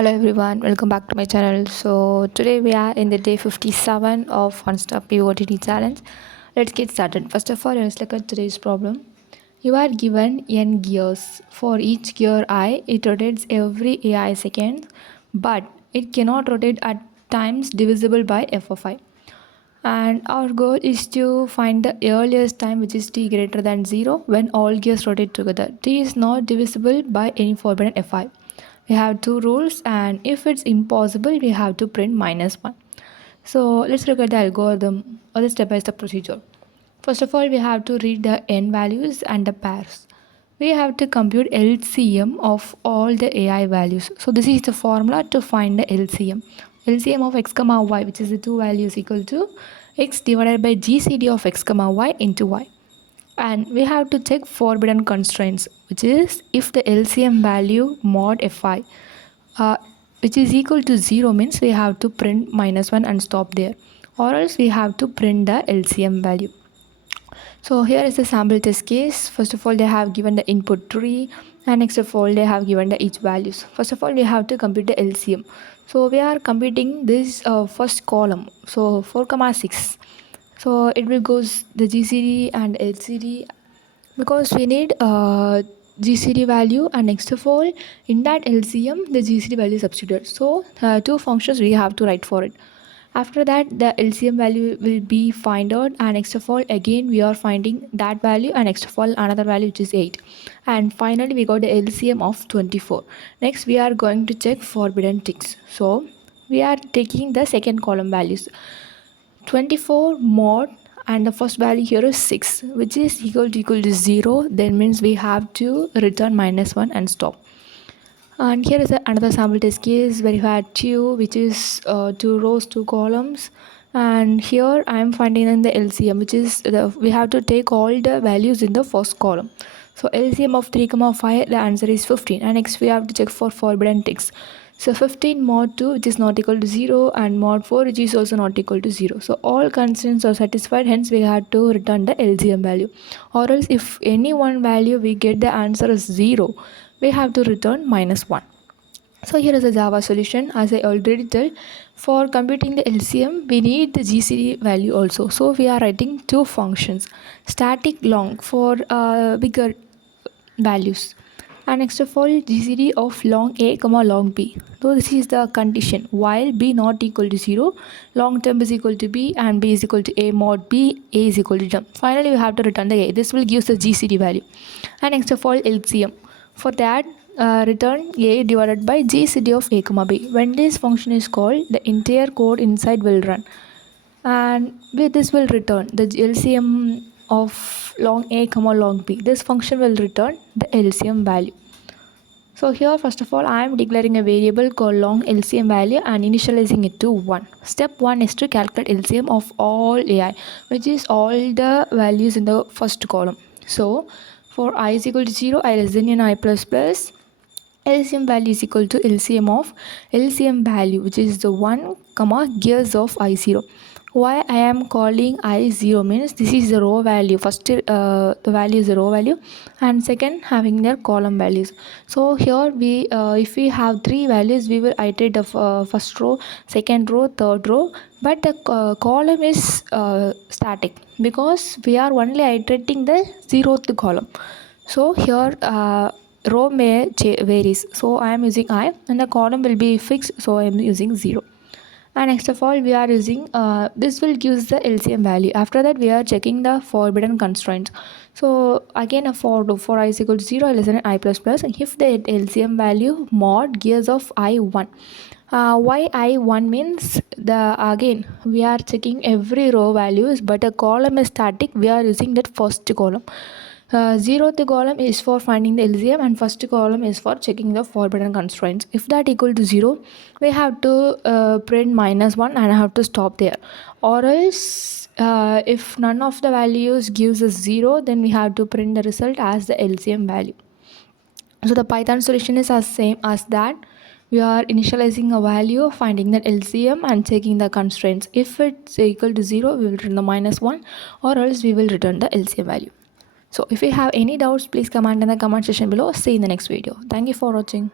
Hello everyone, welcome back to my channel. So today we are in the day 57 of Unstop POTD challenge. Let's get started. First of all, let's look at today's problem. You are given n gears. For each gear I, it rotates every ai seconds, but it cannot rotate at times divisible by f of I. And our goal is to find the earliest time, which is t greater than 0, when all gears rotate together. T is not divisible by any forbidden fi. We have two rules, and if it's impossible, we have to print -1. So let's look at the algorithm or the step-by-step procedure. First of all, we have to read the n values and the pairs. We have to compute LCM of all the ai values. So this is the formula to find the LCM. LCM of x comma y, which is the two values, equal to x divided by GCD of x comma y into y. And we have to check forbidden constraints, which is if the LCM value mod fi which is equal to 0 means we have to print -1 and stop there, or else we have to print the LCM value. So here is the sample test case. First of all, they have given the input tree, and next of all they have given the each values. First of all, we have to compute the LCM. So we are computing this first column, so 4,6. So it will goes the GCD and LCD, because we need GCD value, and next of all in that LCM the GCD value is substituted. So two functions we have to write for it. After that the LCM value will be find out, and next of all again we are finding that value, and next of all another value which is 8, and finally we got the LCM of 24. Next we are going to check forbidden ticks. So we are taking the second column values, 24 mod, and the first value here is 6, which is equal to 0. Then means we have to return -1 and stop. And here is another sample test case where you had 2, which is 2 rows 2 columns, and here I am finding in the LCM, which is we have to take all the values in the first column. So LCM of 3,5, the answer is 15, and next we have to check for forbidden ticks. So 15 mod 2, which is not equal to 0, and mod 4, which is also not equal to 0. So all constraints are satisfied, hence we had to return the LCM value. Or else if any one value we get the answer is 0, we have to return -1. So here is a Java solution. As I already told, for computing the LCM we need the GCD value also. So we are writing two functions, static long for bigger values, and next of all GCD of long a comma long b. So this is the condition, while b not equal to 0, long term is equal to b, and b is equal to a mod b, a is equal to term. Finally we have to return the a. This will give us the GCD value, and next of all LCM. For that return a divided by GCD of a comma b. When this function is called, the entire code inside will run, and with this will return the LCM of long a comma long b. This function will return the LCM value. So here first of all I am declaring a variable called long LCM value and initializing it to 1. Step 1 is to calculate LCM of all ai, which is all the values in the first column. So for I is equal to 0, I less than n, I plus plus, LCM value is equal to LCM of LCM value, which is the 1 comma gears of I0. Why I am calling I0 means this is the row value. First the value is the row value, and second having their column values. So here we if we have 3 values, we will iterate the first row, second row, third row, but the column is static, because we are only iterating the 0th column. So here row may varies, so I am using I, and the column will be fixed, so I am using 0. And next of all we are using this will give the LCM value. After that we are checking the forbidden constraints. So again a for I is equal to 0, less than I plus plus, and if the LCM value mod gears of I1. Why I1 means the again we are checking every row values, but a column is static, we are using that first column. 0th column is for finding the LCM, and first column is for checking the forbidden constraints. If that equal to 0, we have to print -1 and have to stop there. Or else if none of the values gives us 0, then we have to print the result as the LCM value. So the Python solution is as same as that. We are initializing a value, finding that LCM, and checking the constraints. If it's equal to 0, we will return the -1, or else we will return the LCM value. So if you have any doubts, please comment in the comment section below. See you in the next video. Thank you for watching.